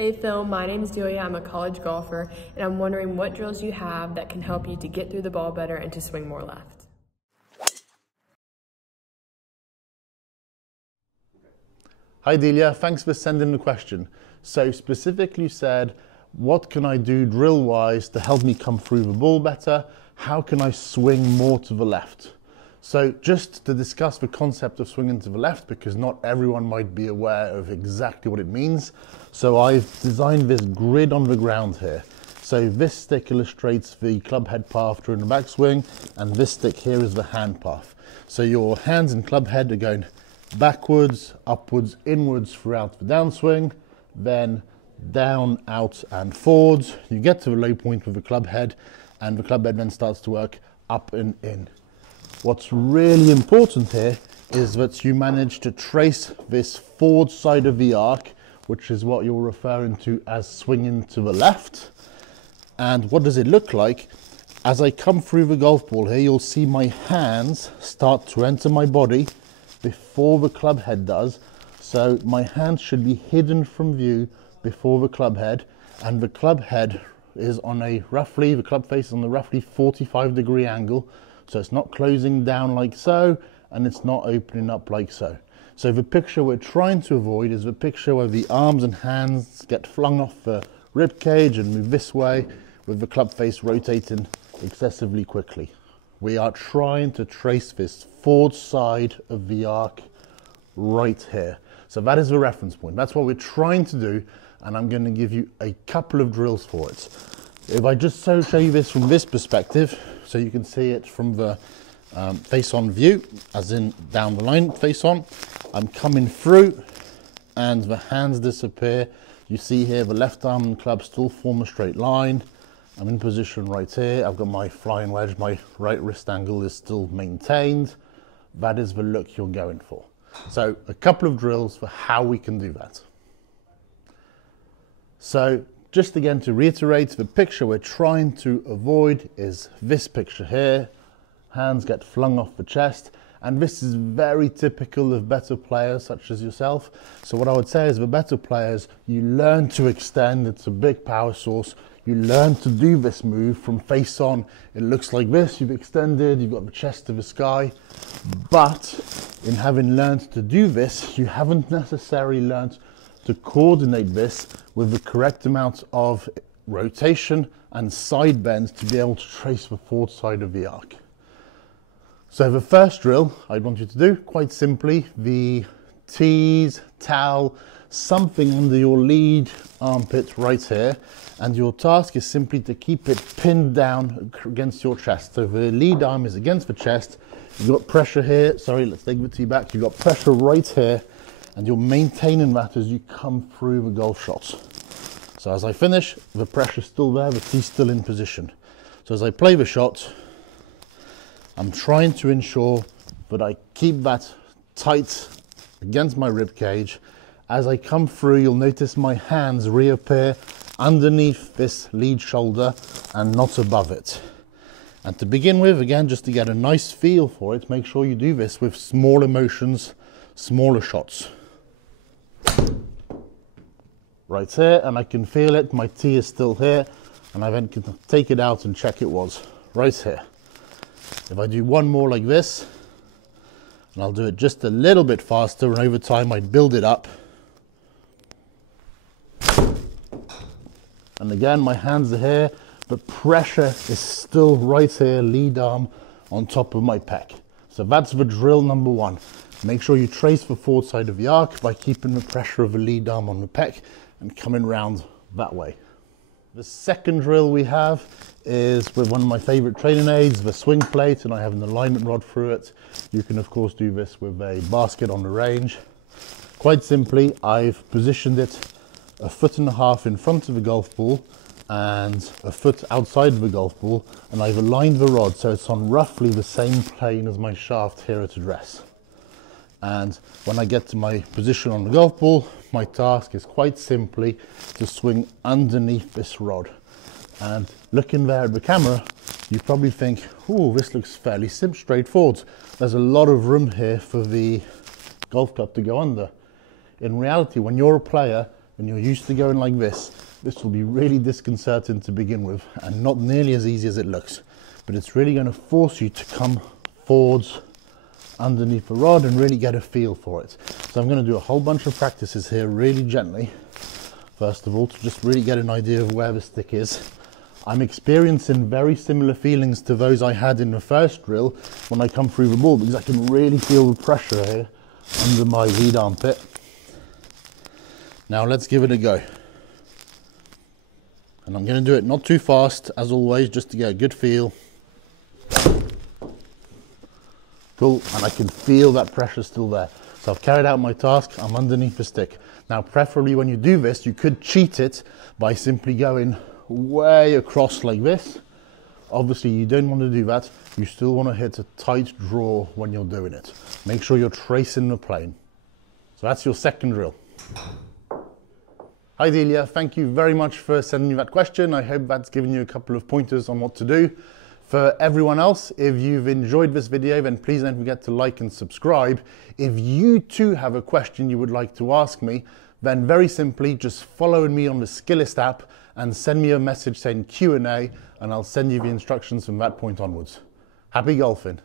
Hey Phil, my name's Delia. I'm a college golfer, and I'm wondering what drills you have that can help you to get through the ball better and to swing more left. Hi Delia, thanks for sending the question. So specifically you said, what can I do drill-wise to help me come through the ball better? How can I swing more to the left? So just to discuss the concept of swinging to the left, because not everyone might be aware of exactly what it means. So I've designed this grid on the ground here. So this stick illustrates the club head path during the backswing, and this stick here is the hand path. So your hands and club head are going backwards, upwards, inwards throughout the downswing, then down, out and forwards. You get to the low point with the club head, and the club head then starts to work up and in. What's really important here is that you manage to trace this forward side of the arc, which is what you're referring to as swinging to the left. And what does it look like? As I come through the golf ball here, you'll see my hands start to enter my body before the club head does. So my hands should be hidden from view before the club head, and the club head is on a roughly, the club face is on a roughly 45-degree angle. So it's not closing down like so, and it's not opening up like so. So the picture we're trying to avoid is the picture where the arms and hands get flung off the rib cage and move this way with the club face rotating excessively quickly. We are trying to trace this forward side of the arc right here. So that is the reference point. That's what we're trying to do, and I'm going to give you a couple of drills for it. If I just show you this from this perspective, so you can see it from the face-on view, as in down the line face-on, I'm coming through and the hands disappear. You see here the left arm and club still form a straight line. I'm in position right here. I've got my flying wedge, my right wrist angle is still maintained. That is the look you're going for. So a couple of drills for how we can do that. So just again to reiterate, the picture we're trying to avoid is this picture here. Hands get flung off the chest, and this is very typical of better players such as yourself. So what I would say is the better players, you learn to extend. It's a big power source. You learn to do this move from face on. It looks like this, you've extended, you've got the chest to the sky. But in having learned to do this, you haven't necessarily learned to coordinate this with the correct amount of rotation and side bends to be able to trace the forward side of the arc. So the first drill I want you to do, quite simply, the tees, towel, something under your lead armpit right here, and your task is simply to keep it pinned down against your chest. So the lead arm is against the chest, you've got pressure here, sorry, let's take the tee back, you've got pressure right here, and you're maintaining that as you come through the golf shots. So as I finish, the pressure's still there, the tee's still in position. So as I play the shot, I'm trying to ensure that I keep that tight against my rib cage. As I come through, you'll notice my hands reappear underneath this lead shoulder and not above it. And to begin with, again, just to get a nice feel for it, make sure you do this with smaller motions, smaller shots. Right here, and I can feel it, my tee is still here, and I then can take it out and check it was right here. If I do one more like this, and I'll do it just a little bit faster, and over time I build it up. And again, my hands are here, but pressure is still right here, lead arm on top of my pec. So that's the drill number one. Make sure you trace the forward side of the arc by keeping the pressure of the lead arm on the pec and coming round that way. The second drill we have is with one of my favorite training aids, the swing plate, and I have an alignment rod through it. You can of course do this with a basket on the range. Quite simply, I've positioned it 1.5 feet in front of the golf ball and 1 foot outside of the golf ball, and I've aligned the rod so it's on roughly the same plane as my shaft here at address. And when I get to my position on the golf ball, my task is quite simply to swing underneath this rod. And looking there at the camera, you probably think, oh, this looks fairly straightforward. There's a lot of room here for the golf club to go under. In reality, when you're a player, when you're used to going like this will be really disconcerting to begin with and not nearly as easy as it looks. But it's really going to force you to come forwards underneath the rod and really get a feel for it. So I'm going to do a whole bunch of practices here really gently. First of all, to just really get an idea of where the stick is. I'm experiencing very similar feelings to those I had in the first drill when I come through the ball, because I can really feel the pressure here under my lead armpit. Now let's give it a go. And I'm going to do it not too fast, as always, just to get a good feel. Cool, and I can feel that pressure still there. So I've carried out my task, I'm underneath the stick. Now preferably when you do this, you could cheat it by simply going way across like this. Obviously you don't want to do that. You still want to hit a tight draw when you're doing it. Make sure you're tracing the plane. So that's your second drill. Hi Delia, thank you very much for sending me that question. I hope that's given you a couple of pointers on what to do. For everyone else, if you've enjoyed this video, then please don't forget to like and subscribe. If you too have a question you would like to ask me, then very simply just follow me on the Skillist app and send me a message saying Q&A, and I'll send you the instructions from that point onwards. Happy golfing.